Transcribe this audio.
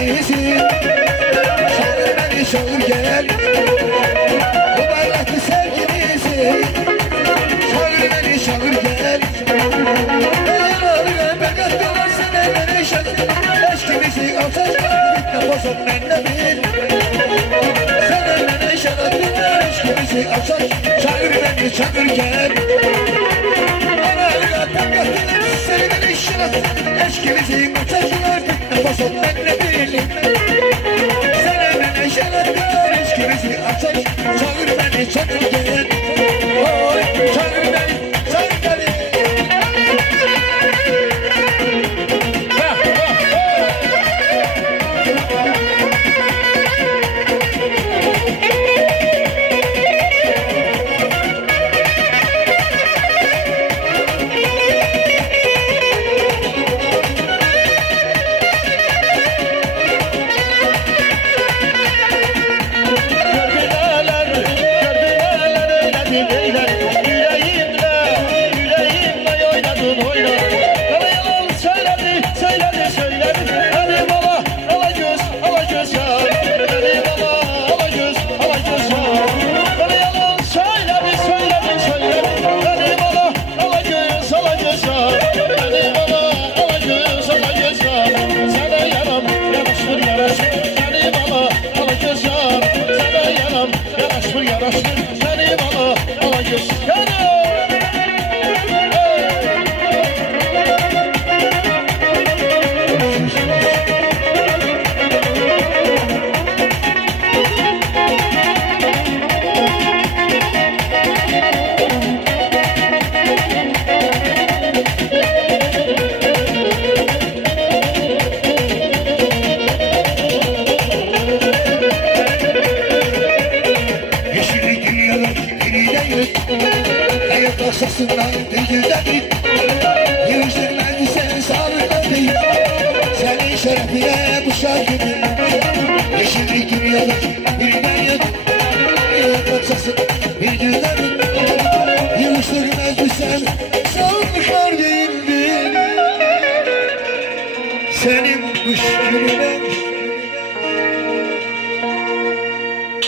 sevgilisi. Çağır beni çağır gel, bu bayraklı sevgilisi. Çağır beni çağır gel, ben ağrıya ben attılar sene neşet. Eşkimizi atacak bitme bozuk bende bil. Sene neşet attılar eşkimizi atacak. Çağır beni çağır gel, ben ağrıya ben attılar sene neşet. Eşkimizi atacak bitme bozuk bende bil. Sene neşet attılar eşkimizi atacak. Çağır beni çağır gel, oy çağır beni. Sasından bilgileri yürüyüşlerden sen sağlıkla değil. Senin şerefine bu şarkının yeşillik dünyalar birinden yok. Yaksasın bilgileri yürüyüşlerden sen sağlıklar değildin. Senin bu şarkına